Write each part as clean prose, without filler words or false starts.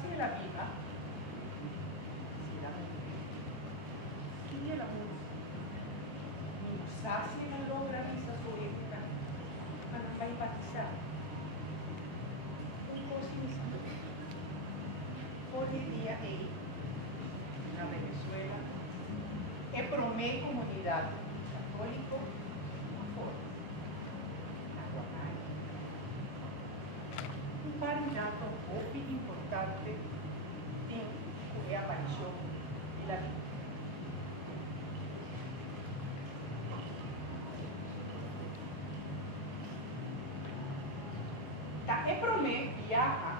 si la viva, si la viva, y la música. Sasi na logra rin sa sulit na ang may patisa. Kung po sinisip, hoy día na Venezuela, e promé comunidad católico por Naguanay. Un parinato muy importante en cuya aparición de la vida. E promé viaja.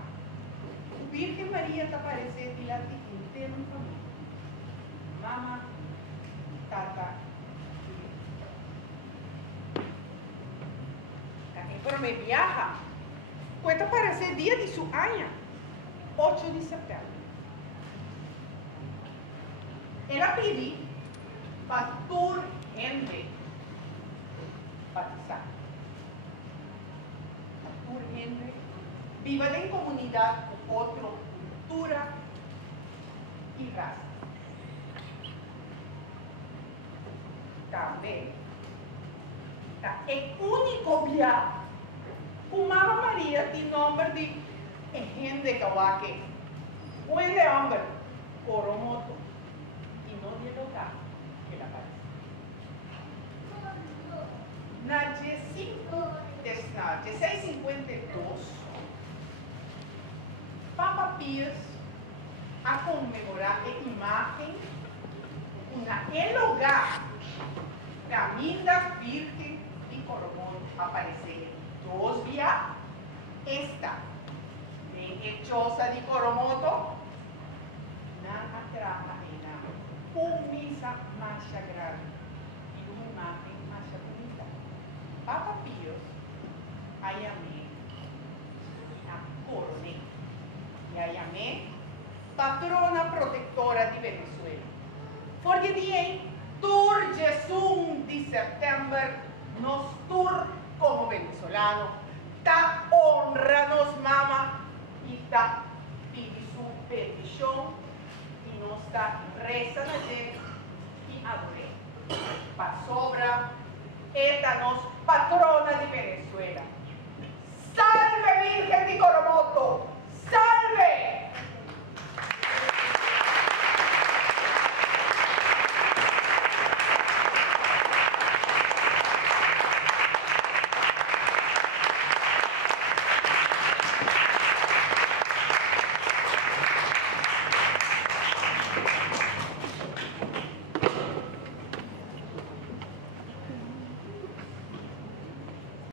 Virgen María te aparece y la entero en familia. Mamá, tata, e promé viaja. Pues te aparece día de su año, 8 de septiembre. Ella pide pastor Henry batizar. Pastor Henry viva en comunidad con otra cultura y raza. También el único viaje con Mamá María tiene nombre de Henry Kawake, buen de hombre, Coromoto, y no de lugar que la parece. Na 1652, Papa Pío a conmemorar a imagen el lugar da linda Virgen de Coromoto aparecer dos días. Esta de Hechosa de Coromoto na atraja en misa más sagrada y una imagen más bonita. Papa Pío a llamé a Coroné y a llamé patrona protectora de Venezuela. Porque día tur 1 de septiembre nos tur como venezolano ta honranos mama y ta pide su petición y nos ta reza na gente y adoré. Pa sobra esta nos patrona de Venezuela. ¡Salve Virgen de Coromoto!